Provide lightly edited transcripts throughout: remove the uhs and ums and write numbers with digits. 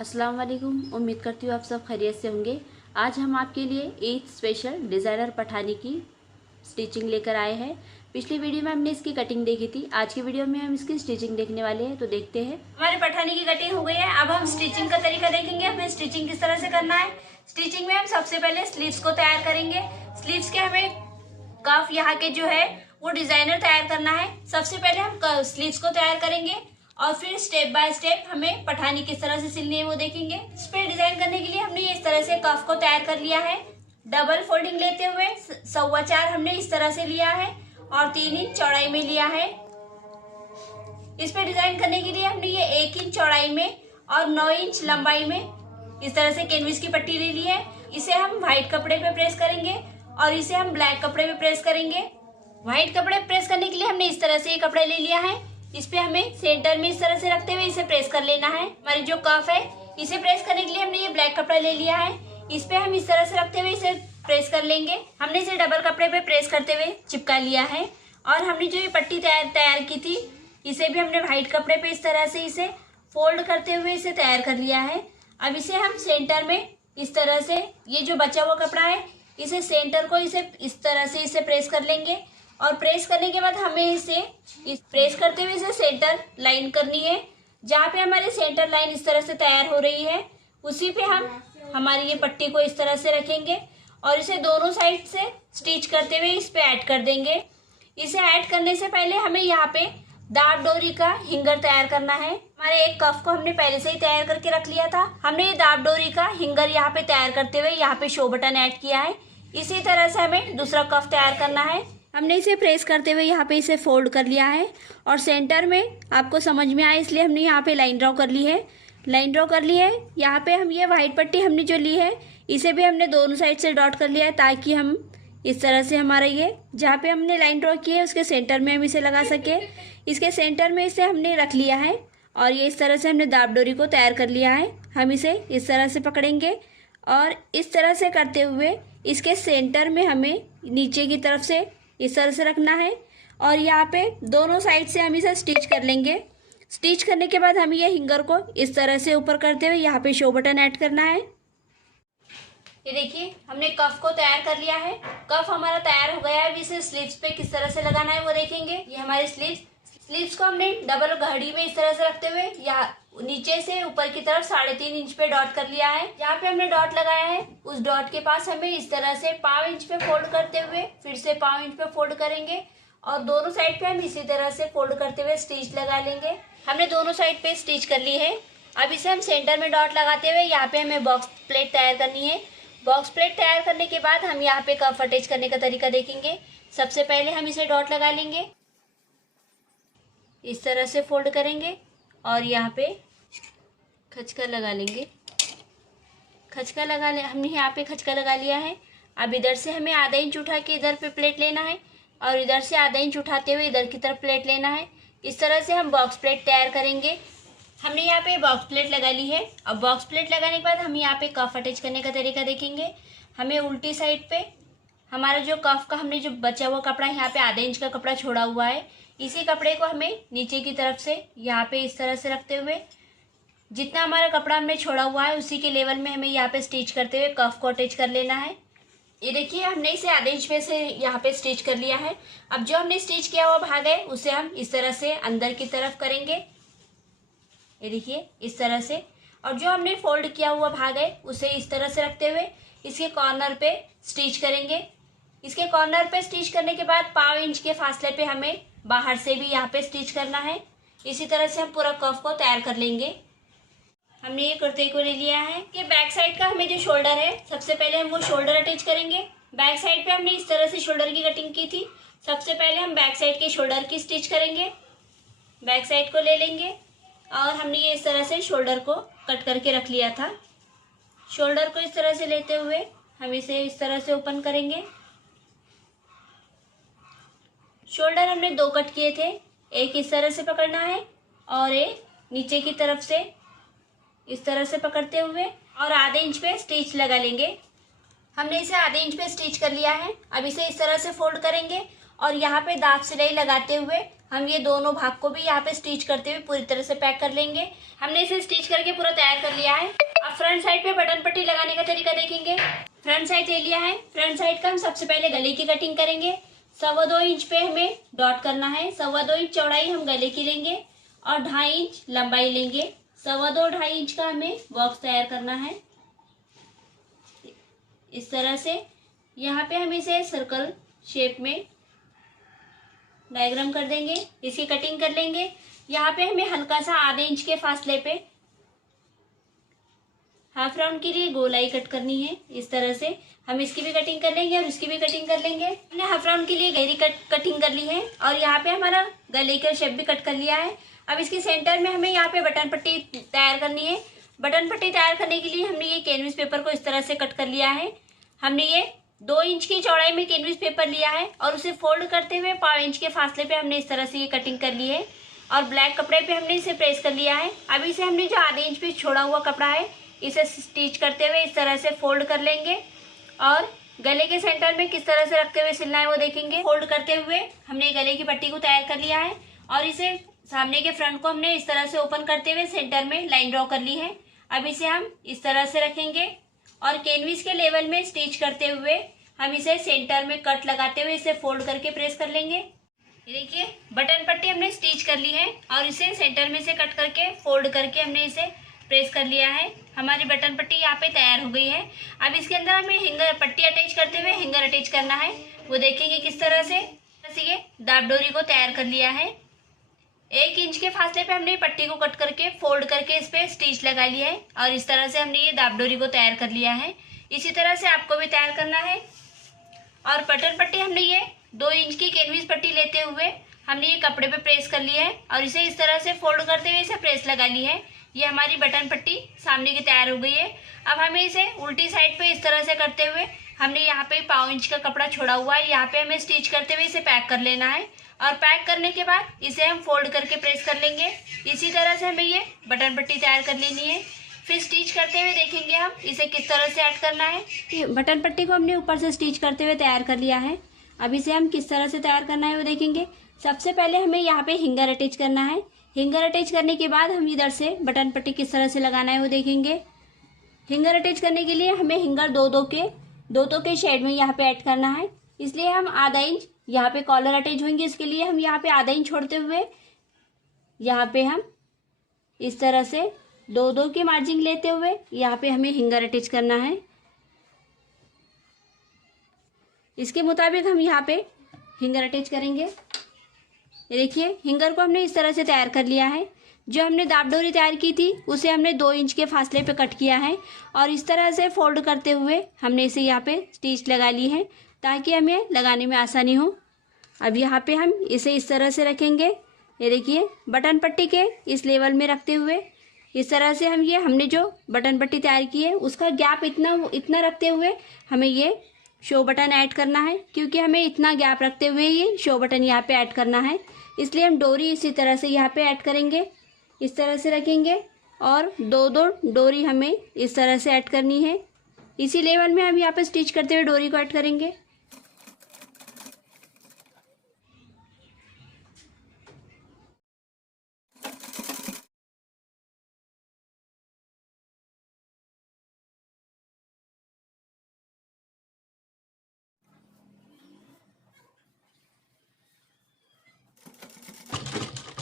अस्सलाम वालेकुम। उम्मीद करती हूँ आप सब खैरियत से होंगे। आज हम आपके लिए ईद स्पेशल डिज़ाइनर पठानी की स्टिचिंग लेकर आए हैं। पिछली वीडियो में हमने इसकी कटिंग देखी थी, आज की वीडियो में हम इसकी स्टिचिंग देखने वाले हैं। तो देखते हैं। हमारे पठानी की कटिंग हो गई है। अब हम स्टिचिंग का तरीका देखेंगे, हमें स्टिचिंग किस तरह से करना है। स्टिचिंग में हम सबसे पहले स्लीव्स को तैयार करेंगे। स्लीव्स के हमें कफ यहाँ के जो है वो डिजाइनर तैयार करना है। सबसे पहले हम स्लीव्स को तैयार करेंगे और फिर स्टेप बाय स्टेप हमें पठानी किस तरह से सिलनी है वो देखेंगे। इस पे डिजाइन करने के लिए हमने इस तरह से कफ को तैयार कर लिया है। डबल फोल्डिंग लेते हुए 4.25 हमने इस तरह से लिया है और 3 इंच चौड़ाई में लिया है। इस पे डिजाइन करने के लिए हमने ये 1 इंच चौड़ाई में और 9 इंच लंबाई में इस तरह से कैनविस की पट्टी ले ली है। इसे हम व्हाइट कपड़े पे प्रेस करेंगे और इसे हम ब्लैक कपड़े पे प्रेस करेंगे। व्हाइट कपड़े प्रेस करने के लिए हमने इस तरह से ये कपड़ा ले लिया है। इस पे हमें सेंटर में इस तरह से रखते हुए इसे प्रेस कर लेना है। हमारी जो कफ है इसे प्रेस करने के लिए हमने ये ब्लैक कपड़ा ले लिया है। इस पे हम इस तरह से रखते हुए इसे प्रेस कर लेंगे। हमने इसे डबल कपड़े पे प्रेस करते हुए चिपका लिया है। और हमने जो ये पट्टी तैयार की थी इसे भी हमने व्हाइट कपड़े पे इस तरह से इसे फोल्ड करते हुए इसे तैयार कर लिया है। अब इसे हम सेंटर में इस तरह से ये जो बचा हुआ कपड़ा है इसे सेंटर को इसे इस तरह से इसे प्रेस कर लेंगे। और प्रेस करने के बाद हमें इसे प्रेस करते हुए इसे सेंटर लाइन करनी है। जहाँ पे हमारी सेंटर लाइन इस तरह से तैयार हो रही है उसी पे हम हमारी ये पट्टी को इस तरह से रखेंगे और इसे दोनों साइड से स्टिच करते हुए इस पे ऐड कर देंगे। इसे ऐड करने से पहले हमें यहाँ पे दाब डोरी का हिंगर तैयार करना है। हमारे एक कफ को हमने पहले से ही तैयार करके रख लिया था। हमने ये दाब डोरी का हिंगर यहाँ पे तैयार करते हुए यहाँ पे शो बटन ऐड किया है। इसी तरह से हमें दूसरा कफ तैयार करना है। हमने इसे प्रेस करते हुए यहाँ पे इसे फोल्ड कर लिया है और सेंटर में आपको समझ में आए इसलिए हमने यहाँ पे लाइन ड्रॉ कर ली है। लाइन ड्रॉ कर ली है। यहाँ पे हम ये व्हाइट पट्टी हमने जो ली है इसे भी हमने दोनों साइड से डॉट कर लिया है ताकि हम इस तरह से हमारा ये जहाँ पे हमने लाइन ड्रॉ की है उसके सेंटर में हम इसे लगा सके। इसके सेंटर में इसे हमने रख लिया है और ये इस तरह से हमने दाब डोरी को तैयार कर लिया है। हम इसे इस तरह से पकड़ेंगे और इस तरह से करते हुए इसके सेंटर में हमें नीचे की तरफ से इस तरह से रखना है और यहाँ पे दोनों साइड से हम इसे स्टिच कर लेंगे। स्टिच करने के बाद हम ये हिंगर को इस तरह से ऊपर करते हुए यहाँ पे शो बटन ऐड करना है। ये देखिए हमने कफ को तैयार कर लिया है। कफ हमारा तैयार हो गया है। अब इसे स्लीव्स पे किस तरह से लगाना है वो देखेंगे। ये हमारे स्लीव्स को हमने डबल घड़ी में इस तरह से रखते हुए यहाँ नीचे से ऊपर की तरफ 3.5 इंच पे डॉट कर लिया है। यहाँ पे हमने डॉट लगाया है उस डॉट के पास हमें इस तरह से 5 इंच पे फोल्ड करते हुए फिर से 5 इंच पे फोल्ड करेंगे और दोनों साइड पे हम इसी तरह से फोल्ड करते हुए स्टिच लगा लेंगे। हमने दोनों साइड पे स्टिच कर ली है। अब इसे हम सेंटर में डॉट लगाते हुए यहाँ पे हमें बॉक्स प्लेट तैयार करनी है। बॉक्स प्लेट तैयार करने के बाद हम यहाँ पे कफ अटैच करने का तरीका देखेंगे। सबसे पहले हम इसे डॉट लगा लेंगे, इस तरह से फोल्ड करेंगे और यहाँ पे खचका लगा लेंगे। हमने यहाँ पे खचका लगा लिया है। अब इधर से हमें आधा इंच उठा के इधर पे प्लेट लेना है और इधर से आधा इंच उठाते हुए इधर की तरफ प्लेट लेना है। इस तरह से हम बॉक्स प्लेट तैयार करेंगे। हमने यहाँ पे बॉक्स प्लेट लगा ली है। अब बॉक्स प्लेट लगाने के बाद हम यहाँ पे कफ अटैच करने का तरीका देखेंगे। हमें उल्टी साइड पे हमारा जो कफ का हमने जो बचा हुआ कपड़ा यहाँ पे आधे इंच का कपड़ा छोड़ा हुआ है इसी कपड़े को हमें नीचे की तरफ से यहाँ पे इस तरह से रखते हुए जितना हमारा कपड़ा हमने छोड़ा हुआ है उसी के लेवल में हमें यहाँ पे स्टिच करते हुए कफ को अटैच कर लेना है। ये देखिए हमने इसे आधे इंच में से यहाँ पे स्टिच कर लिया है। अब जो हमने स्टिच किया हुआ भाग है उसे हम इस तरह से अंदर की तरफ करेंगे। ये देखिए इस तरह से। और जो हमने फोल्ड किया हुआ भाग है उसे इस तरह से रखते हुए इसके कॉर्नर पे स्टिच करेंगे। इसके कॉर्नर पे स्टिच करने के बाद 5 इंच के फासले पे हमें बाहर से भी यहाँ पे स्टिच करना है। इसी तरह से हम पूरा कफ को तैयार कर लेंगे। हमने ये कुर्ते को ले लिया है कि बैक साइड का हमें जो शोल्डर है सबसे पहले हम वो शोल्डर अटैच करेंगे। बैक साइड पे हमने इस तरह से शोल्डर की कटिंग की थी। सबसे पहले हम बैक साइड के शोल्डर की स्टिच करेंगे। बैक साइड को ले लेंगे और हमने ये इस तरह से शोल्डर को कट करके रख लिया था। शोल्डर को इस तरह से लेते हुए हम इसे इस तरह से ओपन करेंगे। शोल्डर हमने 2 कट किए थे, एक इस तरह से पकड़ना है और एक नीचे की तरफ से इस तरह से पकड़ते हुए और आधे इंच पे स्टिच लगा लेंगे। हमने इसे आधे इंच पे स्टिच कर लिया है। अब इसे इस तरह से फोल्ड करेंगे और यहाँ पे दाब सिलाई लगाते हुए हम ये दोनों भाग को भी यहाँ पे स्टिच करते हुए पूरी तरह से पैक कर लेंगे। हमने इसे स्टिच करके पूरा तैयार कर लिया है। अब फ्रंट साइड पे बटन पट्टी लगाने का तरीका देखेंगे। फ्रंट साइड ले लिया है। फ्रंट साइड का हम सबसे पहले गले की कटिंग करेंगे। 2.25 इंच पे हमें डॉट करना है। 2.25 इंच चौड़ाई हम गले की लेंगे और 2.5 इंच लंबाई लेंगे। 2.25 इंच का हमें बॉक्स तैयार करना है इस तरह से। यहाँ पे हम इसे सर्कल शेप में डायग्राम कर देंगे, इसकी कटिंग कर लेंगे। यहाँ पे हमें हल्का सा आधे इंच के फासले पे हाफ राउंड के लिए गोलाई कट करनी है इस तरह से। हम इसकी भी कटिंग कर लेंगे और इसकी भी कटिंग कर लेंगे। हमने हाफ राउंड के लिए गहरी कटिंग कर ली है और यहाँ पे हमारा गले का शेप भी कट कर लिया है। अब इसके सेंटर में हमें यहाँ पे बटन पट्टी तैयार करनी है। बटन पट्टी तैयार करने के लिए हमने ये कैनविस पेपर को इस तरह से कट कर लिया है। हमने ये 2 इंच की चौड़ाई में कैनविस पेपर लिया है और उसे फोल्ड करते हुए 1/4 इंच के फासले पे हमने इस तरह से ये कटिंग कर ली है और ब्लैक कपड़े पे हमने इसे प्रेस कर लिया है। अब इसे हमने जो आधे इंच पे छोड़ा हुआ कपड़ा है इसे स्टिच करते हुए इस तरह से फोल्ड कर लेंगे और गले के सेंटर में किस तरह से रखते हुए सिलना है वो देखेंगे। फोल्ड करते हुए हमने गले की पट्टी को तैयार कर लिया है और इसे सामने के फ्रंट को हमने इस तरह से ओपन करते हुए सेंटर में लाइन ड्रॉ कर ली है। अब इसे हम इस तरह से रखेंगे और कैनविस के लेवल में स्टिच करते हुए हम इसे सेंटर में कट लगाते हुए इसे फोल्ड करके प्रेस कर लेंगे। ये देखिए बटन पट्टी हमने स्टिच कर ली है और इसे सेंटर में से कट करके फोल्ड करके हमने इसे प्रेस कर लिया है। हमारी बटन पट्टी यहाँ पे तैयार हो गई है। अब इसके अंदर हमें हिंगर पट्टी अटैच करते हुए हिंगर अटैच करना है, वो देखेंगे किस तरह से। ये दाब डोरी को तैयार कर लिया है। 1 इंच के फासले पे हमने पट्टी को कट करके फोल्ड करके इस पे स्टिच लगा लिया है और इस तरह से हमने ये दाब डोरी को तैयार कर लिया है। इसी तरह से आपको भी तैयार करना है। और बटन पट्टी हमने ये 2 इंच की कैनविस पट्टी लेते हुए हमने ये कपड़े पे प्रेस कर लिया है और इसे इस तरह से फोल्ड करते हुए इसे प्रेस लगा ली है। ये हमारी बटन पट्टी सामने की तैयार हो गई है। अब हमें इसे उल्टी साइड पे इस तरह से करते हुए हमने यहाँ पे 1/4 इंच का कपड़ा छोड़ा हुआ है, यहाँ पे हमें स्टिच करते हुए इसे पैक कर लेना है और पैक करने के बाद इसे हम फोल्ड करके प्रेस कर लेंगे। इसी तरह से हमें ये बटन पट्टी तैयार कर लेनी है। फिर स्टिच करते हुए देखेंगे हम इसे किस तरह से ऐड करना है। बटन पट्टी को हमने ऊपर से स्टिच करते हुए तैयार कर लिया है। अब इसे हम किस तरह से तैयार करना है वो देखेंगे। सबसे पहले हमें यहाँ पे हिंगर अटैच करना है। हिंगर अटैच करने के बाद हम इधर से बटन पट्टी किस तरह से लगाना है वो देखेंगे। हिंगर अटैच करने के लिए हमें हिंगर दो के शेड में यहाँ पे ऐड करना है, इसलिए हम आधा इंच यहाँ पे कॉलर अटैच होंगे, इसके लिए हम यहाँ पे आधा इंच छोड़ते हुए यहाँ पे हम इस तरह से 2 की मार्जिन लेते हुए यहाँ पे हमें हिंगर अटैच करना है। इसके मुताबिक हम यहाँ पे हिंगर अटैच करेंगे। ये देखिए हिंगर को हमने इस तरह से तैयार कर लिया है। जो हमने दाब डोरी तैयार की थी उसे हमने 2 इंच के फासले पे कट किया है और इस तरह से फोल्ड करते हुए हमने इसे यहाँ पे स्टिच लगा ली है ताकि हमें लगाने में आसानी हो। अब यहाँ पे हम इसे इस तरह से रखेंगे। ये देखिए बटन पट्टी के इस लेवल में रखते हुए इस तरह से हमने जो बटन पट्टी तैयार की है उसका गैप इतना रखते हुए हमें ये शो बटन ऐड करना है, क्योंकि हमें इतना गैप रखते हुए ये शो बटन यहाँ पे ऐड करना है। इसलिए हम डोरी इसी तरह से यहाँ पे ऐड करेंगे, इस तरह से रखेंगे और 2 डोरी हमें इस तरह से ऐड करनी है। इसी लेवल में हम यहाँ पे स्टिच करते हुए डोरी को ऐड करेंगे।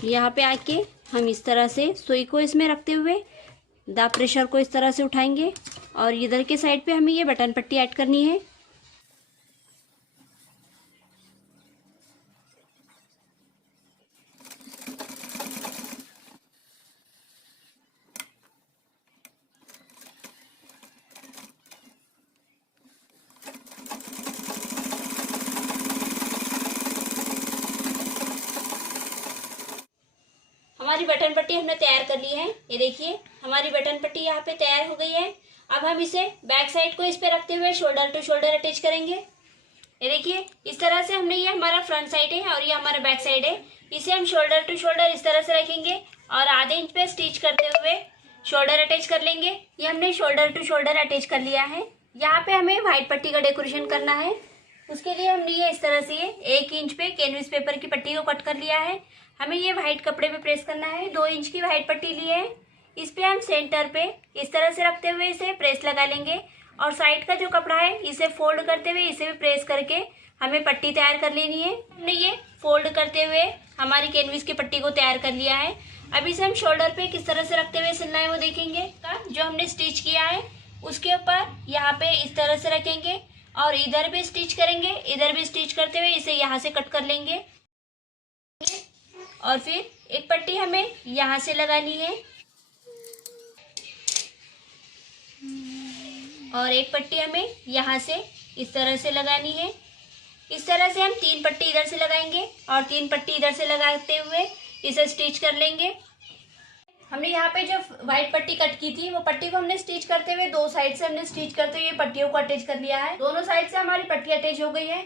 यहाँ पे आके हम इस तरह से सुई को इसमें रखते हुए दाब प्रेशर को इस तरह से उठाएंगे और इधर के साइड पे हमें ये बटन पट्टी ऐड करनी है। हमारी बटन पट्टी हमने तैयार कर ली है। ये देखिए हमारी बटन पट्टी यहाँ पे तैयार हो गई है। अब हम इसे बैक साइड को इस पे रखते हुए शोल्डर टू शोल्डर अटैच करेंगे। ये देखिए इस तरह से हमने, ये हमारा फ्रंट साइड है और ये हमारा बैक साइड है। इसे हम शोल्डर टू शोल्डर इस तरह से रखेंगे और आधे इंच पे स्टिच करते हुए शोल्डर अटैच कर लेंगे। ये हमने शोल्डर टू शोल्डर अटैच कर लिया है। यहाँ पे हमें व्हाइट पट्टी का डेकोरेशन करना है। उसके लिए हमने ये इस तरह से ये 1 इंच पे कैनविस पेपर की पट्टी को कट कर लिया है। हमें ये वाइट कपड़े पे प्रेस करना है। 2 इंच की वाइट पट्टी ली है। इस पे हम सेंटर पे इस तरह से रखते हुए इसे प्रेस लगा लेंगे और साइड का जो कपड़ा है इसे फोल्ड करते हुए इसे भी प्रेस करके हमें पट्टी तैयार कर लेनी है। हमने ये फोल्ड करते हुए हमारी कैनविस की पट्टी को तैयार कर लिया है। अब इसे हम शोल्डर पे किस तरह से रखते हुए सिलना है वो देखेंगे। जो हमने स्टिच किया है उसके ऊपर यहाँ पे इस तरह से रखेंगे और इधर भी स्टिच करेंगे, इधर भी स्टिच करते हुए इसे यहाँ से कट कर लेंगे और फिर एक पट्टी हमें यहाँ से लगानी है और एक पट्टी हमें यहाँ से इस तरह से लगानी है। इस तरह से हम 3 पट्टी इधर से लगाएंगे और 3 पट्टी इधर से लगाते हुए इसे स्टिच कर लेंगे। हमने यहाँ पे जो व्हाइट पट्टी कट की थी वो पट्टी को हमने स्टिच करते हुए 2 साइड से हमने स्टिच करते हुए पट्टियों को अटैच कर लिया है। दोनों साइड से हमारी पट्टी अटैच हो गई है।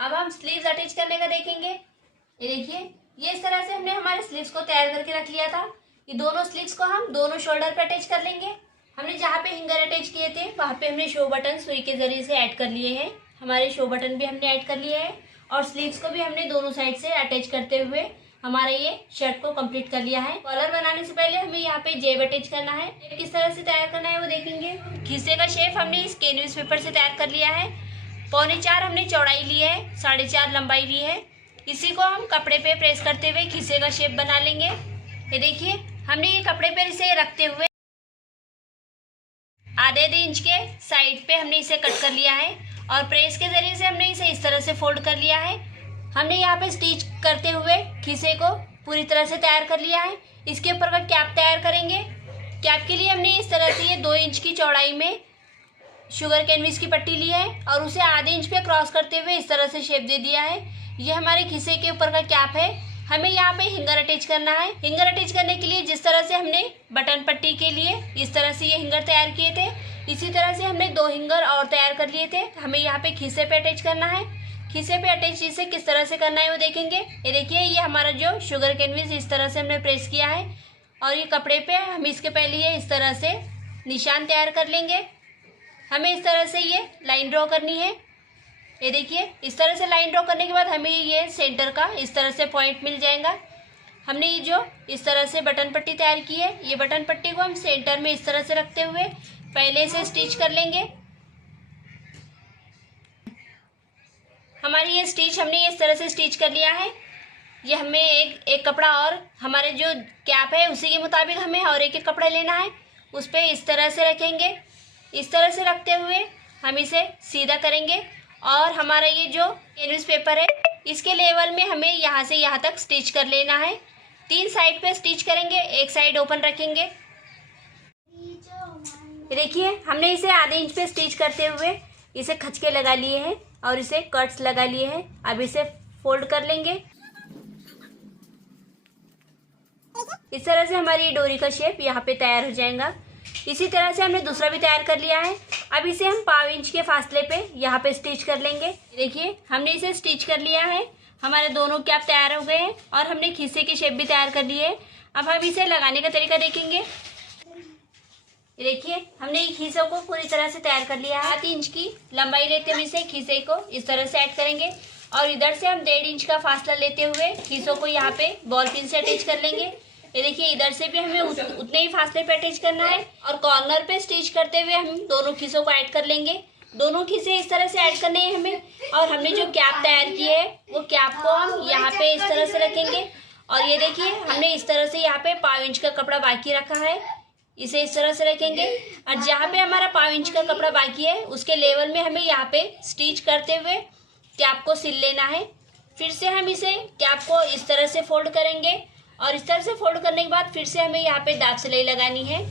अब हम स्लीव्स अटैच करने का देखेंगे। ये देखिए, ये इस तरह से हमने हमारे स्लीव्स को तैयार करके रख लिया था। ये दोनों स्लीव्स को हम दोनों शोल्डर पे अटैच कर लेंगे। हमने जहाँ पे हिंगर अटैच किए थे वहाँ पे हमने शो बटन सुई के जरिए से ऐड कर लिए हैं। हमारे शो बटन भी हमने ऐड कर लिए हैं और स्लीव्स को भी हमने दोनों साइड से अटैच करते हुए हमारा ये शर्ट को कंप्लीट कर लिया है। कॉलर बनाने से पहले हमें यहाँ पे जेब अटैच करना है। किस तरह से तैयार करना है वो देखेंगे। खीसे का शेप हमने इस कैनविस पेपर से तैयार कर लिया है। 4.25 हमने चौड़ाई ली है, 4.5 लंबाई ली है। इसी को हम कपड़े पे प्रेस करते हुए खीसे का शेप बना लेंगे। ये देखिए, हमने ये कपड़े पर इसे रखते हुए आधे इंच के साइड पे हमने इसे कट कर लिया है और प्रेस के जरिए से हमने इसे इस तरह से फोल्ड कर लिया है। हमने यहाँ पे स्टिच करते हुए खीसे को पूरी तरह से तैयार कर लिया है। इसके ऊपर का कैप तैयार करेंगे। कैप के लिए हमने इस तरह से ये 2 इंच की चौड़ाई में शुगर कैनविस की पट्टी ली है और उसे आधे इंच पे क्रॉस करते हुए इस तरह से शेप दे दिया है। ये हमारे खीसे के ऊपर का कैप है। हमें यहाँ पे हिंगर अटैच करना है। हिंगर अटैच करने के लिए जिस तरह से हमने बटन पट्टी के लिए इस तरह से ये हिंगर तैयार किए थे, इसी तरह से हमने 2 हिंगर और तैयार कर लिए थे। हमें यहाँ पे खीसे पे अटैच करना है। खीसे पे अटैच इसे किस तरह से करना है वो देखेंगे। ये देखिए, ये हमारा जो शुगर कैनविस इस तरह से हमने प्रेस किया है और ये कपड़े पे हम इसके पहले ये इस तरह से निशान तैयार कर लेंगे। हमें इस तरह से ये लाइन ड्रॉ करनी है। ये देखिए, इस तरह से लाइन ड्रॉ करने के बाद हमें ये सेंटर का इस तरह से पॉइंट मिल जाएगा। हमने ये जो इस तरह से बटन पट्टी तैयार की है, ये बटन पट्टी को हम सेंटर में इस तरह से रखते हुए पहले से स्टिच कर लेंगे। हमारी ये स्टिच हमने इस तरह से स्टिच कर लिया है। ये हमें एक कपड़ा और हमारे जो कैप है उसी के मुताबिक हमें और एक कपड़ा लेना है। उस पर इस तरह से रखेंगे। इस तरह से रखते हुए हम इसे सीधा करेंगे और हमारा ये जो कैनविस पेपर है इसके लेवल में हमें यहाँ से यहाँ तक स्टिच कर लेना है। 3 साइड पे स्टिच करेंगे, एक साइड ओपन रखेंगे। देखिए, हमने इसे आधे इंच पे स्टिच करते हुए इसे खच के लगा लिए हैं और इसे कट्स लगा लिए हैं। अब इसे फोल्ड कर लेंगे। इस तरह से हमारी डोरी का शेप यहाँ पे तैयार हो जाएगा। इसी तरह से हमने दूसरा भी तैयार कर लिया है। अब इसे हम 1/2 इंच के फासले पे यहाँ पे स्टिच कर लेंगे। देखिए, हमने इसे स्टिच कर लिया है। हमारे दोनों कैप तैयार हो गए हैं और हमने खीसे की शेप भी तैयार कर ली है। अब हम इसे लगाने का तरीका देखेंगे। देखिए, हमने ये खीसों को पूरी तरह से तैयार कर लिया है। 7 इंच की लंबाई लेते हुए इसे खीसे को इस तरह से ऐड करेंगे और इधर से हम 1.5 इंच का फासला लेते हुए खीसों को यहाँ पे बॉल पिन से अटैच कर लेंगे। ये देखिए, इधर से भी हमें उतने ही फासले पे अटैच करना है और कॉर्नर पे स्टिच करते हुए हम दोनों खीसों को ऐड कर लेंगे। दोनों खीसे इस तरह से ऐड करने हैं हमें। और हमने जो कैप तैयार की है वो कैप को हम यहाँ पे इस तरह से रखेंगे और ये देखिए, हमने इस तरह से यहाँ पे 1/2 इंच का कपड़ा बाकी रखा है, इसे इस तरह से रखेंगे और जहाँ पे हमारा 1/2 इंच का कपड़ा बाकी है उसके लेवल में हमें यहाँ पे स्टिच करते हुए कैप को सिल लेना है। फिर से हम इसे कैप को इस तरह से फोल्ड करेंगे और इस तरह से फोल्ड करने के बाद फिर से हमें यहाँ पे दाब सिलाई लगानी है।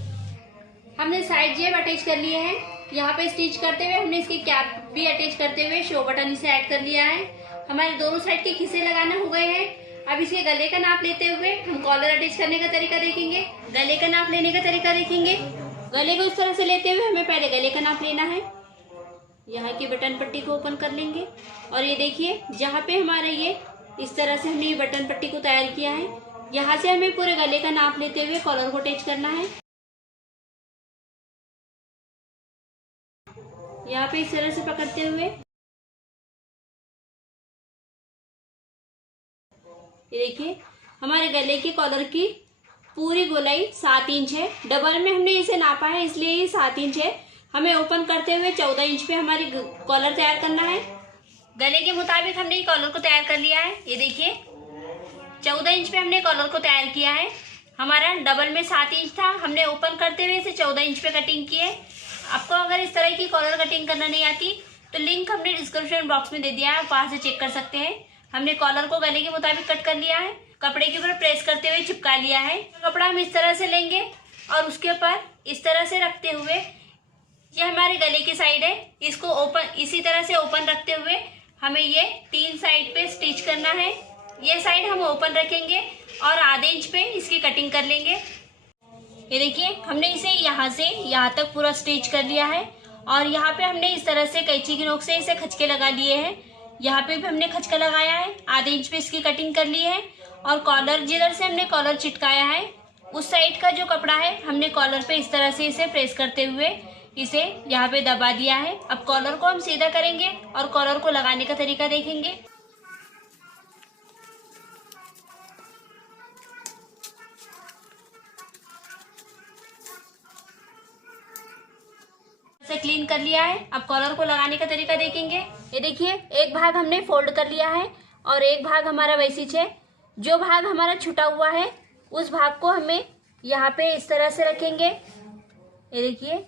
हमने साइड जेब अटैच कर लिए हैं। यहाँ पे स्टिच करते हुए हमने इसकी कैप भी अटैच करते हुए शो बटन इसे ऐड कर लिया है। हमारे दोनों साइड के खीसे लगाना हो गए हैं। अब इसके गले का नाप लेते हुए हम कॉलर अटैच करने का तरीका देखेंगे। गले का नाप लेने का तरीका देखेंगे। गले को इस तरह से लेते हुए हमें पहले गले का नाप लेना है। यहाँ की बटन पट्टी को ओपन कर लेंगे और ये देखिए, जहाँ पे हमारा ये इस तरह से हमने ये बटन पट्टी को तैयार किया है, यहाँ से हमें पूरे गले का नाप लेते हुए कॉलर को अटैच करना है। यहाँ पे इस तरह से पकड़ते हुए ये देखिए हमारे गले के कॉलर की पूरी गोलाई 7 इंच है। डबल में हमने इसे नापा है इसलिए ये 7 इंच है। हमें ओपन करते हुए 14 इंच पे हमारी कॉलर तैयार करना है। गले के मुताबिक हमने ये कॉलर को तैयार कर लिया है। ये देखिए 14 इंच पे हमने कॉलर को तैयार किया है। हमारा डबल में 7 इंच था, हमने ओपन करते हुए इसे 14 इंच पे कटिंग की है। आपको अगर इस तरह की कॉलर कटिंग करना नहीं आती तो लिंक हमने डिस्क्रिप्शन बॉक्स में दे दिया है, आप वहाँ से चेक कर सकते हैं। हमने कॉलर को गले के मुताबिक कट कर लिया है, कपड़े के ऊपर प्रेस करते हुए चिपका लिया है। कपड़ा हम इस तरह से लेंगे और उसके ऊपर इस तरह से रखते हुए, ये हमारे गले की साइड है, इसको ओपन इसी तरह से ओपन रखते हुए हमें ये 3 साइड पे स्टिच करना है। ये साइड हम ओपन रखेंगे और आधे इंच पे इसकी कटिंग कर लेंगे। ये देखिए हमने इसे यहाँ से यहाँ तक पूरा स्टिच कर लिया है और यहाँ पे हमने इस तरह से कैंची की नोक से इसे खचके लगा लिए हैं। यहाँ पे भी हमने खचका लगाया है, आधे इंच पे इसकी कटिंग कर ली है और कॉलर जिधर से हमने कॉलर चिटकाया है उस साइड का जो कपड़ा है हमने कॉलर पे इस तरह से इसे प्रेस करते हुए इसे यहाँ पे दबा दिया है। अब कॉलर को हम सीधा करेंगे और कॉलर को लगाने का तरीका देखेंगे। से क्लीन कर लिया है, अब कॉलर को लगाने का तरीका देखेंगे। ये देखिए एक भाग हमने फोल्ड कर लिया है और एक भाग हमारा वैसी है। जो भाग हमारा छुटा हुआ है उस भाग को हमें यहाँ पे इस तरह से रखेंगे। ये देखिए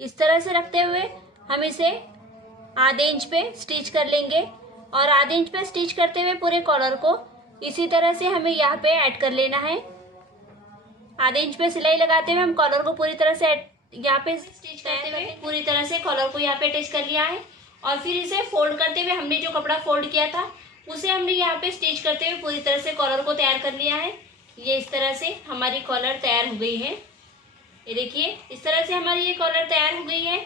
इस तरह से रखते हुए हम इसे आधे इंच पे स्टिच कर लेंगे और आधे इंच पे स्टिच करते हुए पूरे कॉलर को इसी तरह से हमें यहाँ पे ऐड कर लेना है। आधे इंच पे सिलाई लगाते हुए हम कॉलर को पूरी तरह से यहाँ पे स्टिच करते हुए पूरी तरह से कॉलर को यहाँ पे अटैच कर लिया है और फिर इसे फोल्ड करते हुए हमने जो कपड़ा फोल्ड किया था उसे हमने यहाँ पे स्टिच करते हुए पूरी तरह से कॉलर को तैयार कर लिया है। ये इस तरह से हमारी कॉलर तैयार हो गई है। ये देखिए इस तरह से हमारी ये कॉलर तैयार हो गई है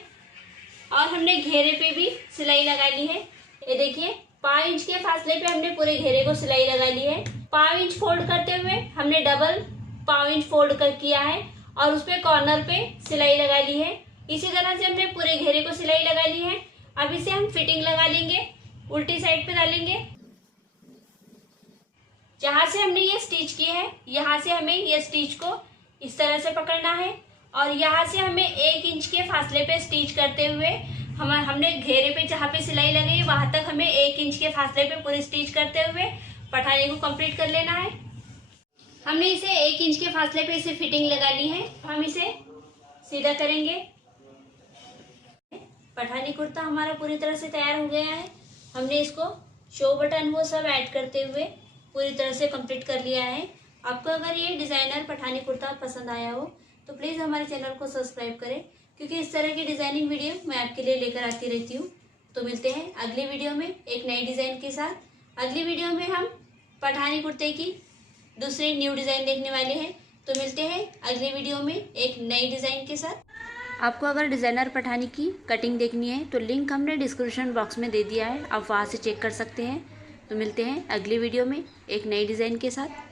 और हमने घेरे पे भी सिलाई लगा ली है। ये देखिए 5 इंच के फासले पे हमने पूरे घेरे को सिलाई लगा ली है। 5 इंच फोल्ड करते हुए हमने डबल 5 इंच फोल्ड कर किया है और उस पे कॉर्नर पे सिलाई लगा ली है। इसी तरह से हमने पूरे घेरे को सिलाई लगा ली है। अब इसे हम फिटिंग लगा लेंगे, उल्टी साइड पे डालेंगे। जहाँ से हमने ये स्टिच की है यहाँ से हमें ये स्टिच को इस तरह से पकड़ना है और यहाँ से हमें 1 इंच के फासले पे स्टिच करते हुए हमने घेरे पे जहाँ पे सिलाई लगाई वहां तक हमें 1 इंच के फासले पे पूरी स्टिच करते हुए पठानी को कंप्लीट कर लेना है। हमने इसे 1 इंच के फासले पे इसे फिटिंग लगा ली है। हम इसे सीधा करेंगे। पठानी कुर्ता हमारा पूरी तरह से तैयार हो गया है। हमने इसको शो बटन वो सब ऐड करते हुए पूरी तरह से कंप्लीट कर लिया है। आपको अगर ये डिज़ाइनर पठानी कुर्ता पसंद आया हो तो प्लीज़ हमारे चैनल को सब्सक्राइब करें, क्योंकि इस तरह की डिज़ाइनिंग वीडियो मैं आपके लिए लेकर आती रहती हूँ। तो मिलते हैं अगली वीडियो में एक नई डिज़ाइन के साथ। अगली वीडियो में हम पठानी कुर्ते की दूसरी न्यू डिज़ाइन देखने वाले हैं। तो मिलते हैं अगली वीडियो में एक नई डिज़ाइन के साथ। आपको अगर डिज़ाइनर पठानी की कटिंग देखनी है तो लिंक हमने डिस्क्रिप्शन बॉक्स में दे दिया है, आप वहाँ से चेक कर सकते हैं। तो मिलते हैं अगली वीडियो में एक नई डिज़ाइन के साथ।